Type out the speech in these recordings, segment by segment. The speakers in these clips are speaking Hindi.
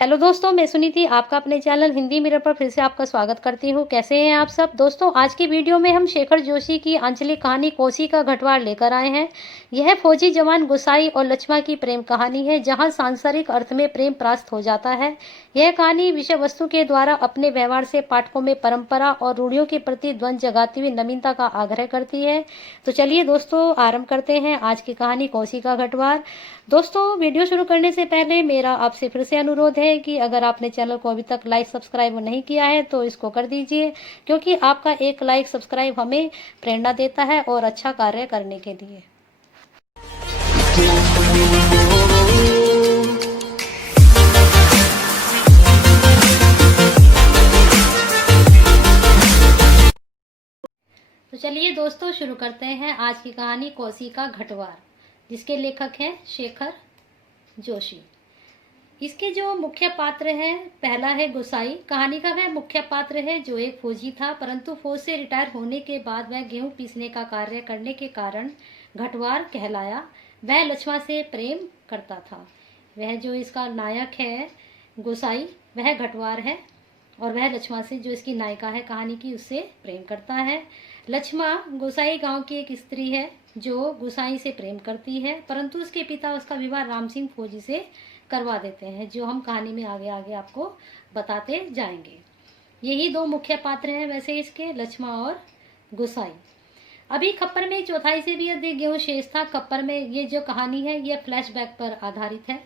हेलो दोस्तों, मैं सुनीति आपका अपने चैनल हिंदी मिरर पर फिर से आपका स्वागत करती हूँ। कैसे हैं आप सब दोस्तों? आज की वीडियो में हम शेखर जोशी की आंचलिक कहानी कोसी का घटवाड़ लेकर आए हैं। यह फौजी जवान गुसाई और लक्ष्मा की प्रेम कहानी है, जहां सांसारिक अर्थ में प्रेम परास्त हो जाता है। यह कहानी विषय वस्तु के द्वारा अपने व्यवहार से पाठकों में परंपरा और रूढ़ियों के प्रति द्वंद जगाती हुई नवीनता का आग्रह करती है। तो चलिए दोस्तों, आरंभ करते हैं आज की कहानी कोसी का घटवाड़। दोस्तों, वीडियो शुरू करने से पहले मेरा आपसे फिर से अनुरोध है कि अगर आपने चैनल को अभी तक लाइक सब्सक्राइब नहीं किया है तो इसको कर दीजिए, क्योंकि आपका एक लाइक सब्सक्राइब हमें प्रेरणा देता है और अच्छा कार्य करने के लिए। तो चलिए दोस्तों, शुरू करते हैं आज की कहानी कोसी का घटवाड़, जिसके लेखक हैं शेखर जोशी। इसके जो मुख्य पात्र हैं, पहला है गुसाई। कहानी का वह मुख्य पात्र है जो एक फौजी था, परंतु फौज से रिटायर होने के बाद वह गेहूं पीसने का कार्य करने के कारण घटवार कहलाया। वह लक्ष्मा से प्रेम करता था। वह जो इसका नायक है गुसाई, वह घटवार है, और वह लक्ष्मा से, जो इसकी नायिका है कहानी की, उससे प्रेम करता है। लक्ष्मा गुसाई गांव की एक स्त्री है जो गुसाई से प्रेम करती है, परंतु उसके पिता उसका विवाह राम सिंह फौजी से करवा देते हैं, जो हम कहानी में आगे आगे आपको बताते जाएंगे। यही दो मुख्य पात्र हैं वैसे इसके, लक्ष्मा और गुसाई। अभी खप्पर में चौथाई से भी अधिक गेहूं शेष था। खप्पर में ये जो कहानी है ये फ्लैशबैक पर आधारित है,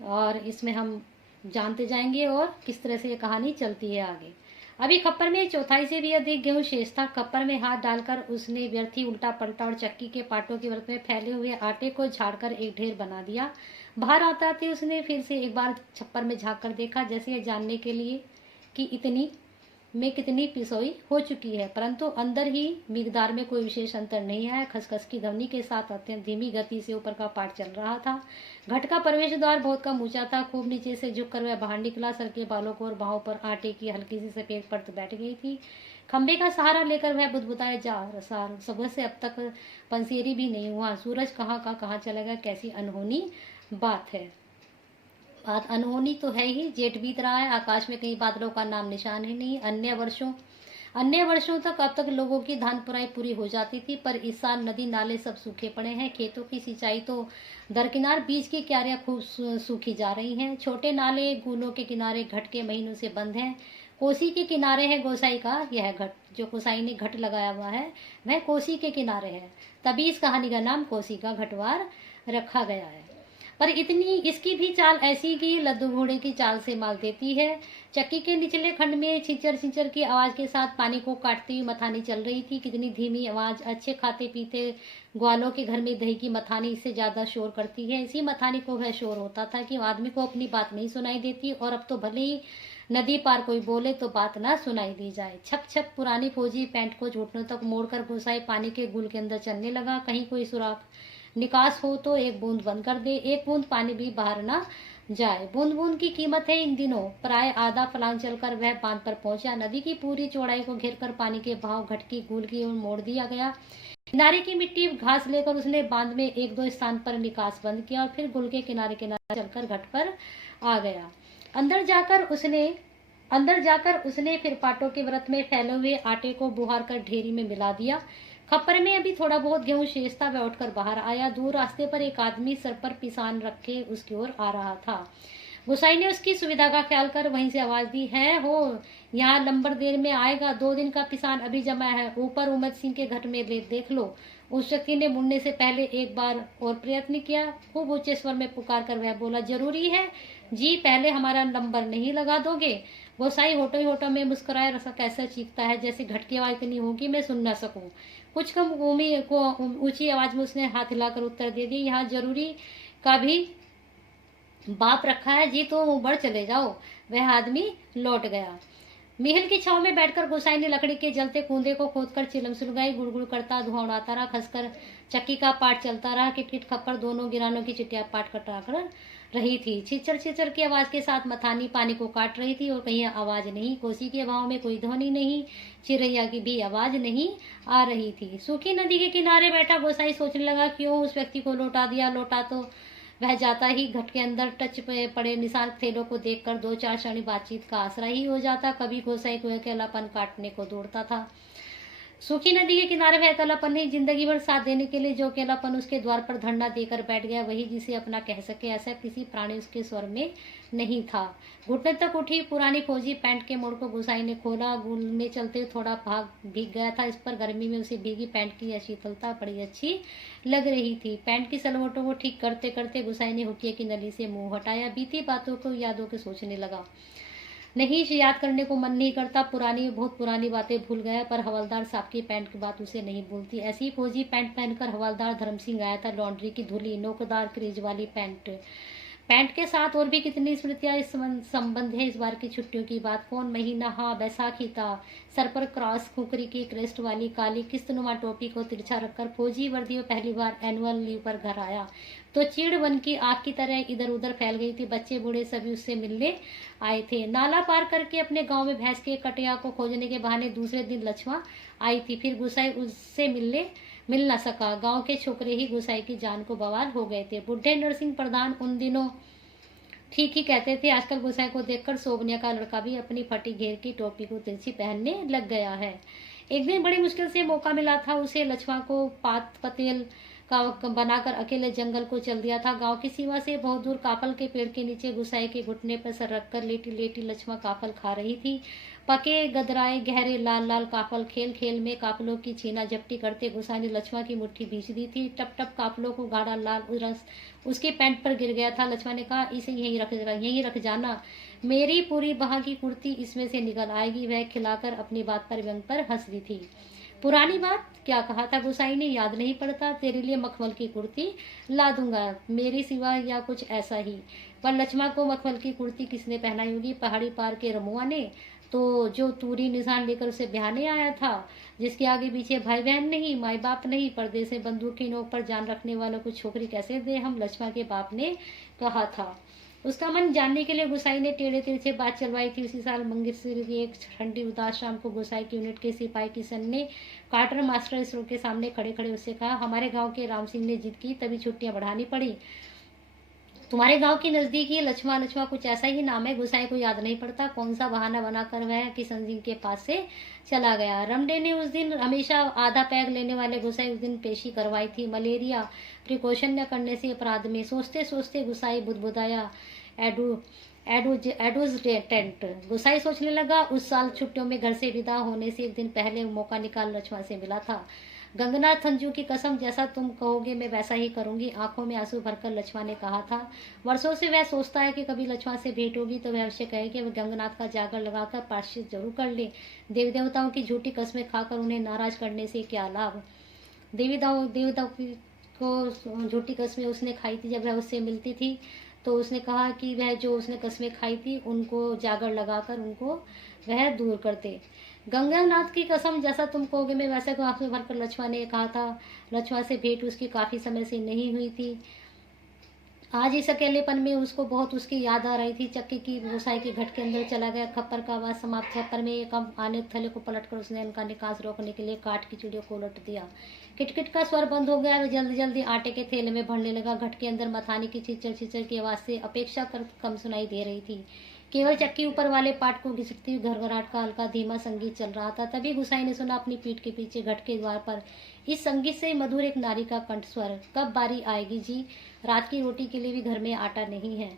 और इसमें हम जानते जाएंगे और किस तरह से ये कहानी चलती है आगे। अभी खप्पर में चौथाई से भी अधिक गेहूं शेष था। खप्पर में हाथ डालकर उसने व्यर्थी उल्टा पलटा और चक्की के पाटों के व्रत में फैले हुए आटे को झाड़कर एक ढेर बना दिया। बाहर आते आते उसने फिर से एक बार छप्पर में झांक कर देखा, जैसे ये जानने के लिए कि इतनी में कितनी पिसोई हो चुकी है, परंतु अंदर ही मिकदार में कोई विशेष अंतर नहीं आया। खसखस की ध्वनि के साथ अत्यंत धीमी गति से ऊपर का पाठ चल रहा था। घट का प्रवेश द्वार बहुत कम ऊंचा था। खूब नीचे से झुककर वह बाहर निकला। सर के बालों को और बाहों पर आटे की हल्की सी सफेद परत बैठ गई थी। खंबे का सहारा लेकर वह बुदबुदाया जा रहा, सुबह से अब तक पंसेरी भी नहीं हुआ। सूरज कहाँ का कहाँ चला गया, कैसी अनहोनी बात है। बात अनहोनी तो है ही, जेठ बीत रहा है, आकाश में कहीं बादलों का नाम निशान ही नहीं। अन्य वर्षों तक अब तक लोगों की धान पुराई पूरी हो जाती थी, पर इस साल नदी नाले सब सूखे पड़े हैं। खेतों की सिंचाई तो दरकिनार, बीज की क्यारियां खूब सूखी जा रही हैं। छोटे नाले गूलों के किनारे घट के महीनों से बंद हैं। कोसी के किनारे है गोसाई का यह घट, जो गोसाई ने घट लगाया हुआ है वह कोसी के किनारे है, तभी इस कहानी का नाम कोसी का घटवाड़ रखा गया है। पर इतनी इसकी भी चाल ऐसी कि लद्दू घोड़े की चाल से माल देती है। चक्की के निचले खंड में छिंचर छिंचर की आवाज के साथ पानी को काटती हुई मथानी चल रही थी। कितनी धीमी आवाज! अच्छे खाते पीते ग्वालों के घर में दही की मथानी इससे ज्यादा शोर करती है। इसी मथानी को वह शोर होता था कि आदमी को अपनी बात नहीं सुनाई देती, और अब तो भले ही नदी पार कोई बोले तो बात ना सुनाई दी जाए। छप छप पुरानी फौजी पैंट को घुटनों तक मोड़कर घुसाई पानी के गुल के अंदर चलने लगा। कहीं कोई सुराख निकास हो तो एक बूंद बंद कर दे, एक बूंद पानी भी बाहर ना जाए। बूंद बूंद की कीमत है इन दिनों। प्राय आधा फलांग चलकर वह बांध पर पहुंचा। नदी की पूरी चौड़ाई को घेरकर पानी के बहाव घट की गुल की ओर मोड़ दिया गया। किनारे की मिट्टी घास लेकर उसने बांध में एक दो स्थान पर निकास बंद किया, और फिर गुल के किनारे किनारे चलकर घट पर आ गया। अंदर जाकर उसने फिर पाटों के व्रत में फैले हुए आटे को बुहार कर ढेरी में मिला दिया। खप्पर में अभी थोड़ा बहुत गेहूं शेष था। वह उठकर बाहर आया। दूर रास्ते पर एक आदमी सर पर पिसान रखे उसकी ओर आ रहा था। गुसाई ने उसकी सुविधा का ख्याल कर वहीं से आवाज दी, है हो यहाँ लंबर देर में आएगा, 2 दिन का पिसान अभी जमा है, ऊपर उमद सिंह के घर में देख लो। उस व्यक्ति ने मुड़ने से पहले एक बार और प्रयत्न किया। खूब ऊंचे स्वर में पुकार कर वह बोला, जरूरी है जी, पहले हमारा नंबर नहीं लगा दोगे? गोसाई होटो ही होटो में मुस्कुराए, रसा कैसा चीखता है जैसे घट की आवाज इतनी होगी मैं सुन न सकूं। कुछ कम ऊंची आवाज में उसने हाथ हिलाकर उत्तर दे दिया, यहाँ जरूरी का भी बाप रखा है जी, तो बढ़ चले जाओ। वह आदमी लौट गया। महल की छाव में बैठकर गोसाई ने लकड़ी के जलते कूंदे को खोदकर चिलम सुलगाई। गुड़गुड़ करता धुआं उड़ाता रहा। खसकर चक्की का पाट चलता रहा। किटकिट खप्पर दोनों गिरानों की चिटिया पाट कटाकर रही थी। छिचर छिचर की आवाज के साथ मथानी पानी को काट रही थी, और कहीं आवाज नहीं। कोसी के बहाव में कोई ध्वनि नहीं। चिरैया की भी आवाज नहीं आ रही थी। सूखी नदी के किनारे बैठा गोसाई सोचने लगा, क्यों उस व्यक्ति को लौटा दिया। लौटा तो वह जाता ही घट के अंदर टच पे पड़े निशान थैलों को देखकर 2-4 क्षण बातचीत का आसरा ही हो जाता। कभी गोसाई को अकेलापन काटने को दौड़ता था। सूखी नदी के किनारे वह अकेलापन नहीं, जिंदगी भर साथ देने के लिए जो अकेलापन उसके द्वार पर धरना देकर बैठ गया, वही जिसे अपना कह सके, ऐसा किसी प्राणी उसके स्वर में नहीं था। घुटने तक उठी पुरानी फौजी पैंट के मोड़ को गुसाई ने खोला। गुल में चलते थोड़ा भाग भीग गया था, इस पर गर्मी में उसे भीगी पैंट की शीतलता बड़ी अच्छी लग रही थी। पैंट की सलवटों को ठीक करते करते गुसाई ने हुटिया की नली से मुंह हटाया। बीती बातों को यादों के सोचने लगा। नहीं, याद करने को मन नहीं करता, बहुत पुरानी बातें भूल गया, पर हवलदार साहब की पैंट की बात उसे नहीं भूलती। ऐसी फौजी पैंट पहनकर हवलदार धर्म सिंह आया था, लॉन्ड्री की धुली नोकदार क्रीज वाली पैंट के साथ और भी कितनी स्मृतियां इस संबंध है। इस बार की छुट्टियों की बात, कौन महीना, हाँ बैसाखी था। सर पर क्रॉस खुकरी की क्रेस्ट वाली काली किस्तनुमा टोपी को तिरछा रखकर फौजी वर्दी में पहली बार एनुअल लीव पर घर आया तो चीड़ बन की आग की तरह इधर उधर फैल गई थी। बच्चे बूढ़े सभी उससे मिलने आए थे। नाला पार करके अपने गांव में भैंस के कटिया को खोजने के बहाने दूसरे दिन लक्ष्मा आई थी। फिर गुसाई उससे मिल न सका। गांव के छोकरे ही गुसाई की जान को बवाल हो गए थे। बुढ़े नरसिंह प्रधान उन दिनों ठीक ही कहते थे। आजकल गुसाई को देखकर सोबनिया का लड़का भी अपनी फटी घेर की टोपी को तिरछी पहनने लग गया है। एक दिन बड़ी मुश्किल से मौका मिला था उसे। लक्ष्मा को पात पतेल का बनाकर अकेले जंगल को चल दिया था। गांव की सीमा से बहुत दूर काफल के पेड़ के नीचे गुसाई के घुटने पर सर रखकर लेटी लेटी लक्ष्मा काफल खा रही थी। पके गदराए गहरे लाल लाल काफल खेल खेल में काफलों की छीना झपटी करते गुसाई ने लक्ष्मा की मुट्ठी भींच दी थी। टप टप काफलों को गाढ़ा लाल रस उसके पैंट पर गिर गया था। लक्ष्मा ने कहा, इसे यहीं रख जाना, मेरी पूरी बहा की कुर्ती इसमें से निकल आएगी। वह खिलाकर अपनी बात पर व्यंग पर हंस रही थी। पुरानी बात, क्या कहा था गुसाई ने, याद नहीं पड़ता। तेरे लिए मखमल की कुर्ती ला दूंगा मेरी सिवा, या कुछ ऐसा ही। पर लक्ष्मा को मखमल की कुर्ती किसने पहनाई होगी? पहाड़ी पार के रमुआ ने, तो जो तूरी निशान लेकर उसे ब्याहने आया था, जिसके आगे पीछे भाई बहन नहीं, माई बाप नहीं, पर्दे से बंदूक की नोक पर जान रखने वालों को छोकरी कैसे दे हम? लक्ष्मा के बाप ने कहा था। उसका मन जानने के लिए गुसाई ने टेढ़े तिरछे बात चलवाई थी। उसी साल मंगेशपुर की एक ठंडी उदास शाम को गुसाई की यूनिट के सिपाही किशन ने कार्टर मास्टर इसरो के सामने खड़े खड़े उससे कहा, हमारे गांव के राम सिंह ने जिद की, तभी छुट्टियां बढ़ानी पड़ी। तुम्हारे गांव की नजदीकी लक्ष्मा कुछ ऐसा ही नाम है। गुसाई को याद नहीं पड़ता कौन सा बहाना बनाकर वह किशन सिंह के पास से चला गया। रमडे ने उस दिन हमेशा आधा पैग लेने वाले गुसाई उस दिन पेशी करवाई थी। मलेरिया प्रिकॉशन न करने से अपराध में। सोचते सोचते गुसाई बुदबुदाया, टेंट। गुसाई सोचने लगा, उस साल छुट्टियों में घर से विदा होने से एक दिन पहले मौका निकाल लक्ष्मा से मिला था। गंगनाथ थंजू की कसम, जैसा तुम कहोगे मैं वैसा ही करूंगी। आंखों में आंसू भरकर लक्ष्मा ने कहा था। वर्षों से वह सोचता है कि कभी लक्ष्मा से भेंट होगी तो वह अवश्य कहे कि वह गंगनाथ का जागर लगाकर प्रायश्चित जरूर कर ले। देवी देवताओं की झूठी कस्में खाकर उन्हें नाराज करने से क्या लाभ? देवी देवताओं को झूठी कस्में उसने खाई थी। जब वह उससे मिलती थी तो उसने कहा कि वह जो उसने कस्में खाई थी उनको जागर लगाकर उनको वह दूर करते। गंगानाथ की कसम, जैसा तुम कहोगे मैं वैसे को आंसू भरकर लक्ष्मा ने कहा था। लक्ष्मा से भेंट उसकी काफी समय से नहीं हुई थी। आज इस अकेलेपन में उसको बहुत उसकी याद आ रही थी। चक्की की गुसाई के घट के अंदर चला गया। खप्पर का आवाज समाप्त। खप्पर में एक आने थैले को पलटकर उसने उनका निकास रोकने के लिए काट की चिड़ियों को उलट दिया। किटकिट का स्वर बंद हो गया। वह जल्दी जल्दी आटे के थैले में भरने लगा। घट के अंदर मथानी की चिचर की आवाज से अपेक्षाकृत कम सुनाई दे रही थी। केवल चक्की ऊपर वाले पाट को घिसटती हुई घरघराहट का हल्का धीमा संगीत चल रहा था। तभी गुसाई ने सुना अपनी पीठ के पीछे घट के द्वार पर इस संगीत से मधुर एक नारी का कंठ स्वर, कब बारी आएगी जी? रात की रोटी के लिए भी घर में आटा नहीं है।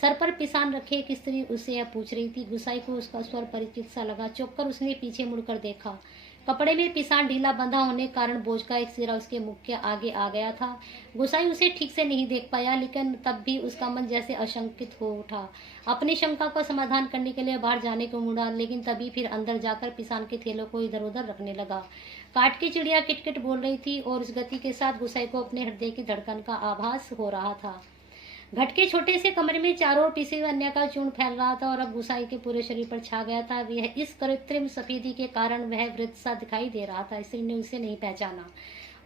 सर पर पिसान रखे एक स्त्री उससे यह पूछ रही थी। गुसाई को उसका स्वर परिचित सा लगा। चौंक कर उसने पीछे मुड़कर देखा। कपड़े में पिसान ढीला बंधा होने के कारण बोझ का एक सिरा उसके मुख के आगे आ गया था। गुसाई उसे ठीक से नहीं देख पाया, लेकिन तब भी उसका मन जैसे आशंकित हो उठा। अपनी शंका का समाधान करने के लिए बाहर जाने को मुड़ा, लेकिन तभी फिर अंदर जाकर पिसान के थैलों को इधर उधर रखने लगा। काट की चिड़िया किटकिट बोल रही थी और उस गति के साथ गुसाई को अपने हृदय की धड़कन का आभास हो रहा था। घट के छोटे से कमरे में चारों ओर पिसे हुए अन्य का चूर्ण फैल रहा था और अब गुसाई के पूरे शरीर पर छा गया था। वह इस कृत्रिम सफेदी के कारण वह वृद्ध सा दिखाई दे रहा था। स्त्री ने उसे नहीं पहचाना।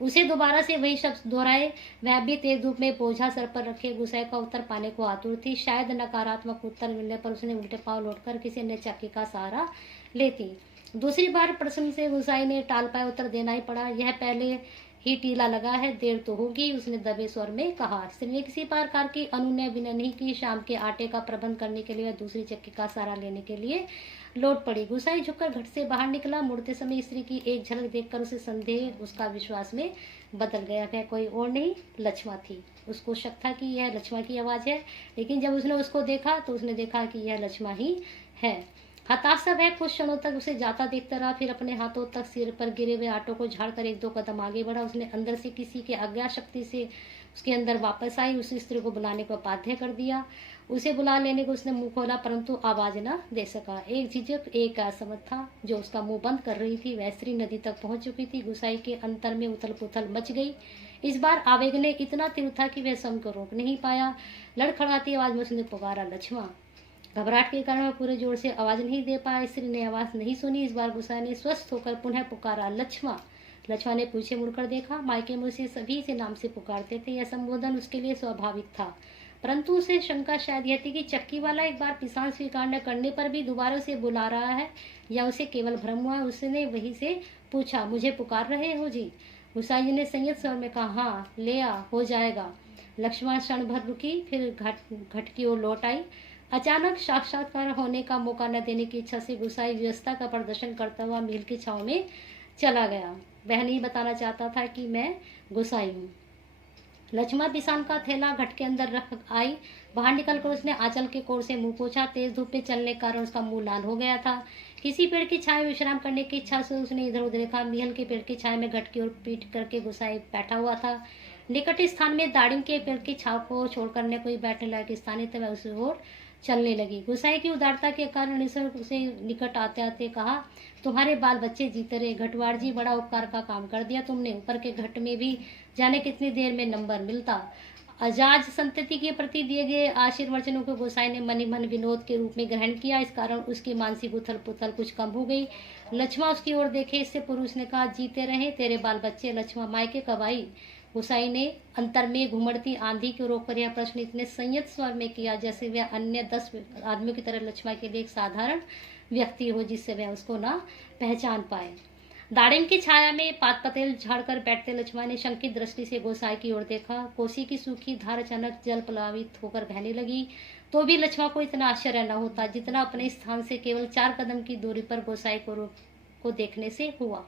उसे दोबारा से वही शब्द दोहराए। वह भी तेज धूप में बोझा सर पर रखे गुसाई का उत्तर पाने को आतुर थी। शायद नकारात्मक उत्तर मिलने पर उसने उल्टे पांव लौटकर किसी ने चक्की का सहारा लेती। दूसरी बार प्रश्न से गुसाई ने टाल पाए उत्तर देना ही पड़ा। यह पहले ही टीला लगा है, देर तो होगी, उसने दबे स्वर में कहा। स्त्री ने किसी प्रकार की अनुनय विनय नहीं की। शाम के आटे का प्रबंध करने के लिए वह दूसरी चक्की का सहारा लेने के लिए लौट पड़ी। गुसाई झुककर घट से बाहर निकला। मुड़ते समय स्त्री की एक झलक देखकर उसे संदेह उसका विश्वास में बदल गया। वह कोई और नहीं, लक्ष्मा थी। उसको शक था कि यह लक्ष्मा की आवाज है, लेकिन जब उसने उसको देखा तो उसने देखा कि यह लक्ष्मा ही है। हताश सा वह कुछ क्षणों तक उसे जाता देखता रहा, फिर अपने हाथों तक सिर पर गिरे हुए आटों को झाड़कर 1-2 कदम आगे बढ़ा। उसने अंदर से किसी के अज्ञा शक्ति से उसके अंदर वापस आई, उस स्त्री को बुलाने को बाध्य कर दिया। उसे बुला लेने को उसने मुंह खोला, परंतु आवाज न दे सका। एक झिझक, एक असमझ था जो उसका मुंह बंद कर रही थी। वह स्त्री नदी तक पहुंच चुकी थी। गुसाई के अंतर में उथल पुथल मच गई। इस बार आवेग ने इतना तीव्र था कि वह स्वयं को रोक नहीं पाया। लड़खड़ाती आवाज में उसने पुकारा, लक्ष्मा। घबराहट के कारण वह पूरे जोर से आवाज नहीं दे पाया। स्त्री ने आवाज नहीं सुनी। इस बार गुसाई ने स्वस्थ होकर पुनः पुकारा, लक्ष्मा। लक्ष्मा ने पीछे मुड़कर देखा। मायके में उसे सभी से नाम से पुकारते थे। यह संबोधन उसके लिए स्वाभाविक था, परंतु उसे शंका शायद यह थी कि चक्की वाला एक बार पिसान स्वीकार न करने पर भी दोबारा उसे बुला रहा है, या उसे केवल भ्रम हुआ। उसने वहीं से पूछा, मुझे पुकार रहे हो जी? गुसाई जी ने संयत स्वर में कहा, हाँ ले आ, हो जाएगा। लक्ष्मा क्षण भर रुकी, फिर घट की ओर लौट आई। अचानक साक्षात्कार होने का मौका न देने की इच्छा से गुसाई व्यवस्था का प्रदर्शन करता हुआ महल की छांव में चला गया। वह नहीं बताना चाहता था कि मैं गुसाई हूँ। लक्ष्मा पिसान का थैला घट के अंदर रख आई। बाहर निकलकर उसने आंचल के कोर से मुंह पोंछा। तेज धूप में चलने के कारण उसका मुंह लाल हो गया था। किसी पेड़ की छाया में विश्राम करने की इच्छा से उसने इधर उधर देखा। महल के पेड़ की छाया में घट की ओर पीठ करके गुसाई बैठा हुआ था। निकट स्थान में दाड़िम के पेड़ की छाव को छोड़कर न कोई बैठने लायक स्थान है, वह उस ओर चलने लगी। गुसाई की उदारता के कारण उसे निकट आते आते कहा, तुम्हारे बाल बच्चे जीते रहे। घटवाड़ जी, बड़ा उपकार का काम कर दिया तुमने। ऊपर के घट में भी जाने कितनी देर में नंबर मिलता। अजाज संतति के प्रति दिए गए आशीर्वचनों को गोसाई ने मन ही मन विनोद के रूप में ग्रहण किया। इस कारण उसकी मानसिक उथल पुथल कुछ कम हो गई। लक्ष्मा उसकी ओर देखे। इससे पूर्व उसने कहा, जीते रहे तेरे बाल बच्चे। लक्ष्मा मायके कब आई? गुसाई ने अंतर में घुमड़ती आंधी को रोककर यह प्रश्न इतने संयत स्वर में किया जैसे वह अन्य 10 आदमियों की तरह लक्ष्मा के लिए एक साधारण व्यक्ति हो, जिससे वह उसको ना पहचान पाए। दाड़िम की छाया में पात पतेल झाड़कर बैठते लक्ष्मा ने शंकित दृष्टि से गोसाई की ओर देखा। कोसी की सूखी धार अचानक जल प्लावित होकर बहने लगी, तो भी लक्ष्मा को इतना आश्चर्य न होता जितना अपने स्थान से केवल 4 कदम की दूरी पर गोसाई को देखने से हुआ।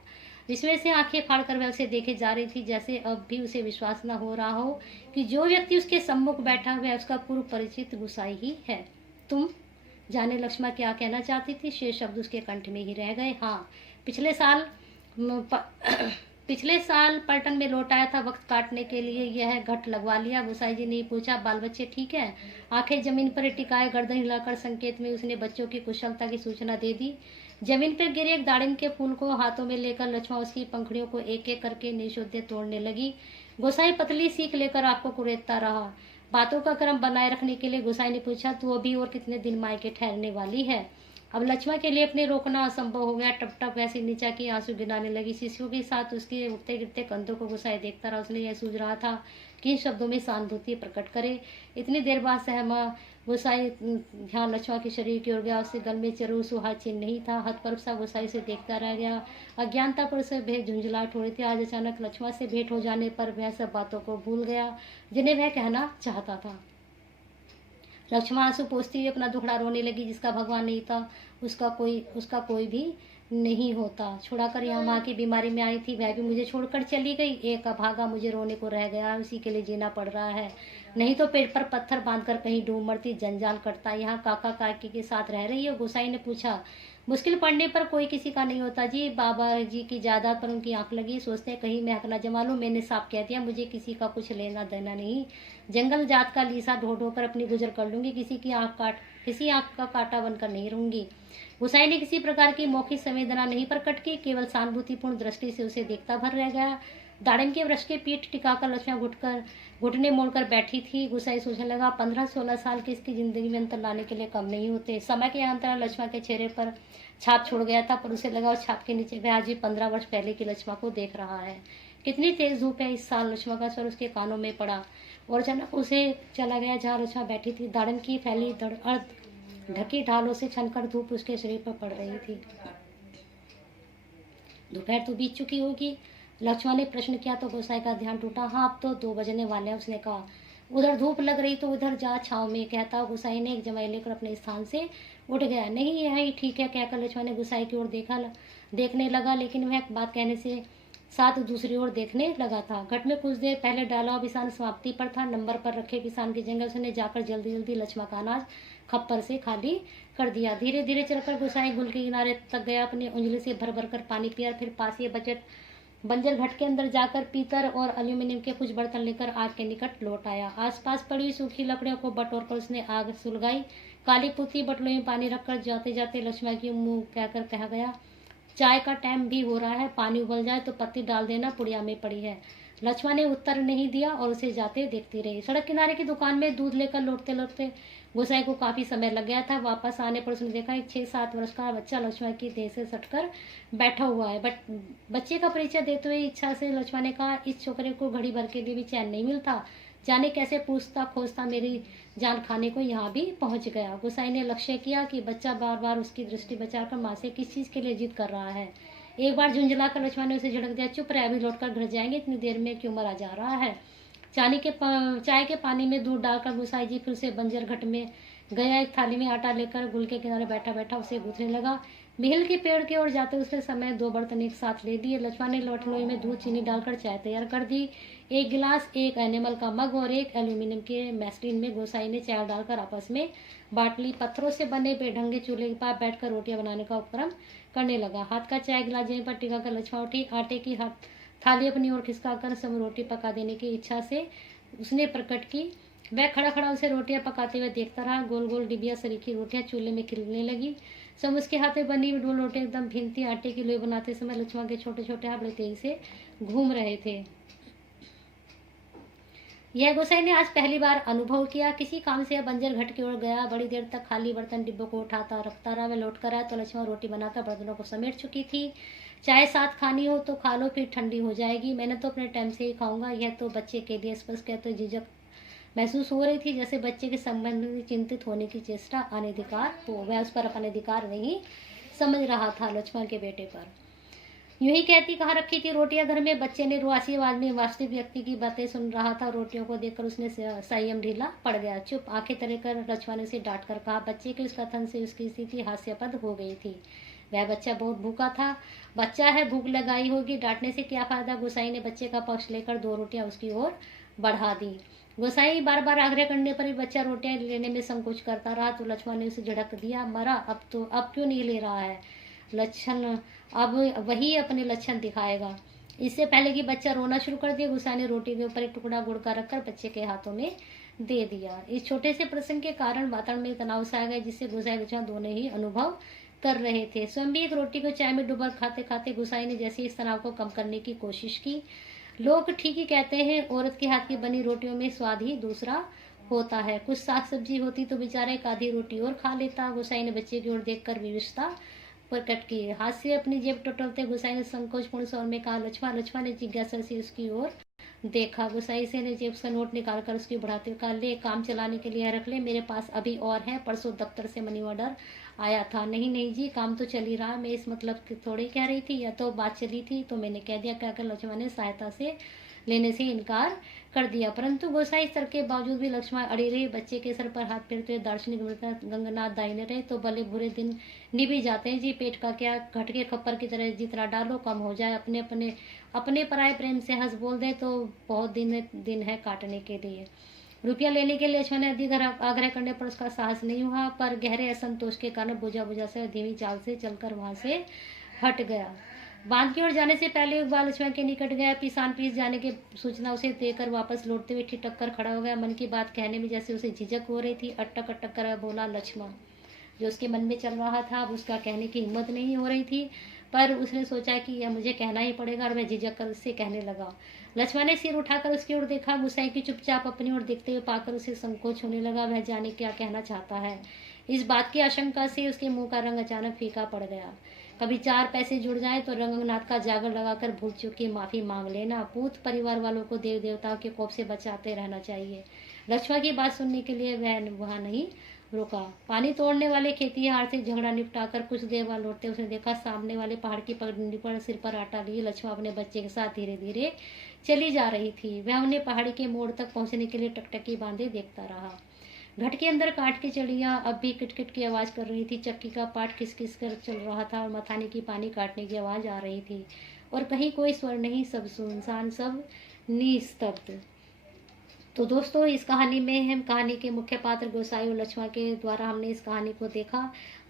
जिसमें से आंखें फाड़कर वह उसे देखे जा रही थी, जैसे अब भी उसे विश्वास न हो रहा हो कि जो व्यक्ति उसके सम्मुख बैठा हुआ है उसका पूर्व परिचित गुसाई ही है। तुम जाने लक्ष्मा क्या कहना चाहती थी? शेष शब्द उसके कंठ में ही रह गए। हाँ, पिछले साल पलटन में लौट आया था वक्त काटने के लिए, यह घट लगवा लिया। गुसाई जी ने पूछा, बाल बच्चे ठीक है? आंखें जमीन पर टिकाए गर्दन हिलाकर संकेत में उसने बच्चों की कुशलता की सूचना दे दी। जमीन पर गिरे एक दाड़िम के फूल को हाथों में लेकर लक्ष्मा उसकी पंखुड़ियों को एक एक करके निःशुद्ध तोड़ने लगी। गोसाई पतली सीख लेकर आपको कुरेदता रहा। बातों का क्रम बनाए रखने के लिए गुसाई ने पूछा, तू अभी और कितने दिन मायके ठहरने वाली है? अब लक्ष्मा के लिए अपने रोकना असंभव हो गया। टप टप वैसे नीचा की आंसू गिराने लगी। शिशुओं के साथ उसके उठते गिरते कंधों को गुसाई देखता रहा। उसने यह सूझ रहा था कि इन शब्दों में सहानुभूति प्रकट करे। इतनी देर बाद सहमा गुसाई ध्यान लक्ष्मा के शरीर की ओर गया। उससे गल में चरू सुहा चिन्ह नहीं था। हतपरप सा गुसाई से देखता रह गया। अज्ञानता पर उसे भेद झुंझलाहट हो रही थी। आज अचानक लक्ष्मा से भेंट हो जाने पर वह सब बातों को भूल गया जिन्हें वह कहना चाहता था। लक्ष्मा आंसू पोंछती हुई अपना दुखड़ा रोने लगी। जिसका भगवान नहीं था उसका कोई भी नहीं होता। छुड़ाकर यहाँ माँ की बीमारी में आई थी, वह भी मुझे छोड़कर चली गई। एक अभागा मुझे रोने को रह गया, उसी के लिए जीना पड़ रहा है। नहीं तो पेट पर पत्थर बांधकर कहीं डूब मरती, जंजाल कटता। यहाँ काका काकी के साथ रह रही है? गोसाई ने पूछा। मुश्किल पड़ने पर कोई किसी का नहीं होता जी। बाबा जी की जायदाद पर उनकी आंख लगी। सोचते हैं कहीं मैं हक न जमा लूं। मैंने साफ कह दिया, मुझे किसी का कुछ लेना देना नहीं। जंगल जात का लीसा ढो ढोकर अपनी गुजर कर लूंगी। किसी आंख का कांटा बनकर नहीं रहूंगी। गुसाई ने किसी प्रकार की मौखिक संवेदना नहीं प्रकट की, केवल सहानुभूतिपूर्ण दृष्टि से उसे देखता भर रह गया। दाड़िम के वृक्ष के पीठ टिकाकर लक्ष्मा घुटने मोड़कर बैठी थी। गुसाई सोचने लगा, 15-16 साल की इसकी जिंदगी में अंतर लाने के लिए कम नहीं होते। समय के अंतर लक्ष्मा के चेहरे पर छाप छोड़ गया था, पर उसे लगा उस छाप के नीचे वह आज भी 15 वर्ष पहले की लक्ष्मा को देख रहा है। कितनी तेज धूप है इस साल। लक्ष्मा का स्वर उसके कानों में पड़ा और अचानक उसे चला गया जहाँ लक्ष्मा बैठी थी। दाड़िम की फैली ढकी ढालों से छनकर धूप उसके शरीर पर पड़ रही थी। दोपहर तो बीत चुकी होगी। लक्ष्मण ने प्रश्न किया तो गोसाई का ध्यान टूटा। हाँ, अब तो 2 बजने वाले हैं, उसने कहा। उधर धूप लग रही तो उधर जा छाँव में, कहता गोसाई ने एक जमाई लेकर अपने स्थान से उठ गया। नहीं, यह ही ठीक है, कहकर लक्ष्मण ने गोसाई की ओर देखने लगा, लेकिन वह बात कहने से साथ दूसरी ओर देखने लगा था। घट में कुछ देर पहले डाला हुआ किसान समाप्ति पर था। नंबर पर रखे किसान की जगह उसने जाकर जल्दी जल्दी लक्ष्मण का अनाज खप्पर से खाली कर दिया। धीरे धीरे चलकर गोसाई गुल के किनारे तक गया, अपनी उंगली से भर भर कर पानी पिया, फिर पास ही बंजर घट के अंदर जाकर पीतल और एल्यूमिनियम के कुछ बर्तन लेकर आग के निकट लौट आया। आसपास पड़ी सूखी लकड़ियों को बटोर कर उसने आग सुलगाई। काली पुती बटलों में पानी रखकर जाते जाते लक्ष्मण की मुंह कहकर कहा गया, चाय का टाइम भी हो रहा है, पानी उबल जाए तो पत्ती डाल देना, पुड़िया में पड़ी है। लक्ष्मण ने उत्तर नहीं दिया और उसे जाते देखती रही। सड़क किनारे की दुकान में दूध लेकर लौटते लौटते गोसाई को काफी समय लग गया था। वापस आने पर उसने देखा एक 6-7 वर्ष का बच्चा लक्ष्मण की देह से सटकर बैठा हुआ है। बच्चे का परिचय देते हुए इच्छा से लक्ष्मण ने कहा, इस छोकरे को घड़ी भर के लिए भी चैन नहीं मिलता, जाने कैसे पूछता खोजता मेरी जान खाने को यहाँ भी पहुंच गया। गोसाई ने लक्ष्य किया कि बच्चा बार बार उसकी दृष्टि बचाकर माँ से किस चीज के लिए जिद कर रहा है। एक बार झुंझला कर लक्ष्मण ने उसे झड़क दिया, चुप रह, अभी लौटकर घर जाएंगे, इतनी देर में क्यों मरा जा रहा है। चाय के पानी में दूध डालकर गोसाई जी फिर से बंजर घट में गया। एक थाली में आटा लेकर गुल के किनारे बैठा बैठा उसे गूंथने लगा। मिहिल के पेड़ की ओर जाते उसने समय 2 बर्तन एक साथ ले दिए। लक्ष्मण ने लोटलोई में दूध चीनी डालकर चाय तैयार कर दी। एक गिलास, एक एनिमल का मग और एक एल्यूमिनियम के मैस्टीन में गोसाई ने चाय डालकर आपस में बांट ली। पत्थरों से बने बेढंगे चूल्हे के पास बैठकर रोटियां बनाने का उपक्रम करने लगा। हाथ का चाय गिलास जमीन पर टिका कर लक्ष्मण उठी। आटे की थाली अपनी ओर खिसकाकर सब रोटी पका देने की इच्छा से उसने प्रकट की। वह खड़ा खड़ा उसे रोटियां पकाते हुए देखता रहा। गोल गोल डिबिया सरीखी रोटियां चूल्हे में खिलने लगी। सब उसके हाथे बनी हुई 2 लोटे एकदम भिनती आटे की लोई बनाते समय लक्ष्मण के छोटे छोटे हाथ बड़े तेजी से घूम रहे थे। यह गोसाई ने आज पहली बार अनुभव किया। किसी काम से बंजर घट की ओर गया, बड़ी देर तक खाली बर्तन डिब्बों को उठाता रखता रहा। वह लौट कर आया तो लक्ष्मण रोटी बनाकर बर्तनों को समेट चुकी थी। चाय साथ खानी हो तो खा लो, फिर ठंडी हो जाएगी, मैंने तो अपने टाइम से ही खाऊंगा। यह तो बच्चे के लिए स्पष्ट कहते झिझक महसूस हो रही थी, जैसे बच्चे के संबंध में चिंतित होने की चेष्टा अनधिकार हो। वह उस पर अपने अधिकार नहीं समझ रहा था लक्ष्मण के बेटे पर। यूं ही कहती कहाँ रखी थी रोटियां घर में। बच्चे ने रुआसी आवाज में वास्तविक व्यक्ति की बातें सुन रहा था। रोटियों को देखकर उसने संयम ढीला पड़ गया। चुप, आंखें तरे कर लक्ष्मण ने उसे डांट कर कहा। बच्चे के उस कथन से उसकी स्थिति हास्यास्पद हो गई थी। वह बच्चा बहुत भूखा था। बच्चा है, भूख लगाई होगी, डांटने से क्या फायदा। गोसाई ने बच्चे का पक्ष लेकर 2 रोटियां उसकी ओर बढ़ा दी। गोसाई बार बार आग्रह करने पर भी बच्चा रोटियां लेने में संकोच करता रहा तो लक्ष्मण ने उसे झड़क दिया। मरा, अब क्यों नहीं ले रहा है। लक्षण अब वही अपने लक्षण दिखाएगा। इससे पहले कि बच्चा रोना शुरू कर दिया, गोसाई ने रोटी के ऊपर एक टुकड़ा गुड़ का रखकर बच्चे के हाथों में दे दिया। इस छोटे से प्रसंग के कारण वातावरण में तनाव सा गया, जिससे गोसाई लक्ष्मण दोनों ही अनुभव कर रहे थे। स्वयं भी एक रोटी को चाय में डुबोकर खाते खाते गोसाई ने जैसे इस तनाव को कम करने की कोशिश की। लोग ठीक ही कहते हैं, औरत के हाथ की बनी रोटियों में स्वाद ही दूसरा होता है। कुछ साग सब्जी होती तो बेचारा एक आधी रोटी और खा लेता। गोसाई ने बच्चे की ओर देखकर विवशता प्रकट की। हाथ से अपनी जेब टटोलते गोसाई ने संकोचपूर्ण स्वर में कहा, लक्ष्मण। लक्ष्मण ने जिज्ञासा से उसकी ओर देखा। गोसाई से ने जेब से नोट निकालकर उसकी बढ़ाते हुए कहा, ले, काम चलाने के लिए रख ले, मेरे पास अभी और है, परसों दफ्तर से मनी ऑर्डर आया था। नहीं नहीं जी, काम तो चल ही रहा, मैं इस मतलब थोड़ी कह रही थी, या तो बात चली थी तो मैंने कह दिया, कहकर लक्ष्मण ने सहायता से लेने से इनकार कर दिया। परंतु गोसाई स्तर के बावजूद भी लक्ष्मण अड़ी रही। बच्चे के सर पर हाथ फेरते हुए दार्शनिक गंगनाथ दाहिने रहे तो भले बुरे दिन निभी जाते हैं जी। पेट का क्या, घट के खप्पर की तरह जितना डालो कम हो जाए। अपने पराये प्रेम से हंस बोल दे तो बहुत दिन है काटने के लिए। रुपया लेने के लिए लक्ष्मण ने अधिक आग्रह करने पर उसका साहस नहीं हुआ, पर गहरे असंतोष के कारण बुझा से धीमी चाल से चलकर वहां से हट गया। बांध की ओर जाने से पहले एक बार लक्ष्मण के निकट गया। पिसान पीस जाने की सूचना उसे देकर वापस लौटते हुए ठिठक कर खड़ा हो गया। मन की बात कहने में जैसे उसे झिझक हो रही थी। अटक अटक कर बोला लक्ष्मण। जो उसके मन में चल रहा था अब उसका कहने की हिम्मत नहीं हो रही थी, पर उसने सोचा कि यह मुझे कहना ही पड़ेगा और वह झिझक कर उससे कहने लगा। लक्ष्मण ने सिर उठाकर उसकी ओर देखा। गोसाई की चुपचाप अपनी ओर देखते हुए पाकर उसे संकोच होने लगा। वह जाने क्या कहना चाहता है। इस बात की आशंका से उसके मुंह का रंग अचानक फीका पड़ गया। कभी 4 पैसे जुड़ जाए तो रंगनाथ का जागर लगाकर भूल चूक की माफी मांग लेना। पूत परिवार वालों को देव देवताओं के कोप से बचाते रहना चाहिए। लक्ष्मण की बात सुनने के लिए वह वहां नहीं रुका। पानी तोड़ने वाले खेतिहार से झगड़ा निपटाकर कुछ देर बाद लौटते उसने देखा सामने वाले पहाड़ की पगडंडी पर सिर पर आटा लिए लक्ष्मण अपने बच्चे के साथ धीरे धीरे चली जा रही थी। वह उन्हें पहाड़ी के मोड़ तक पहुंचने के लिए टकटकी बांधे देखता रहा। घट के अंदर काट की चिड़िया अब भी किटकिट की आवाज कर रही थी। चक्की का पाट खिसखिस कर चल रहा था और मथाने की पानी काटने की आवाज आ रही थी और कहीं कोई स्वर नहीं, सब सुनसान, सब निस्तब्ध। तो दोस्तों, इस कहानी में हम कहानी के मुख्य पात्र गोसाई और लक्ष्मण के द्वारा हमने इस कहानी को देखा।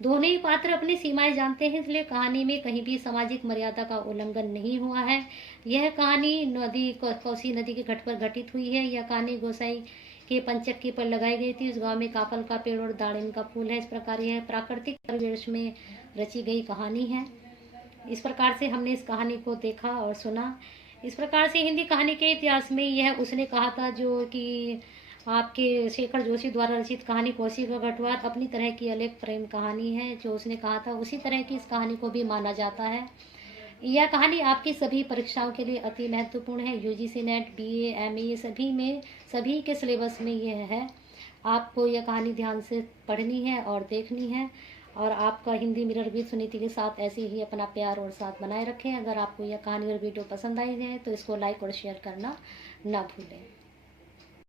दोनों ही पात्र अपनी सीमाएं जानते हैं, इसलिए कहानी में कहीं भी सामाजिक मर्यादा का उल्लंघन नहीं हुआ है। यह कहानी नदी कोसी नदी के घाट पर घटित हुई है। यह कहानी गोसाई के पंचक्की पर लगाई गई थी। उस गांव में काफल का पेड़ और दाड़िम का फूल है। इस प्रकार यह प्राकृतिक परिवेश में रची गई कहानी है। इस प्रकार से हमने इस कहानी को देखा और सुना। इस प्रकार से हिंदी कहानी के इतिहास में यह उसने कहा था जो कि आपके शेखर जोशी द्वारा रचित कहानी कोसी का घटवार अपनी तरह की अलग प्रेम कहानी है। जो उसने कहा था उसी तरह की इस कहानी को भी माना जाता है। यह कहानी आपकी सभी परीक्षाओं के लिए अति महत्वपूर्ण है। यूजीसी नेट, बीए, एमए सभी में, सभी के सिलेबस में यह है। आपको यह कहानी ध्यान से पढ़नी है और देखनी है और आपका हिंदी मिरर विद सुनीति के साथ ऐसे ही अपना प्यार और साथ बनाए रखें। अगर आपको यह कहानी और वीडियो पसंद आई है तो इसको लाइक और शेयर करना ना भूलें।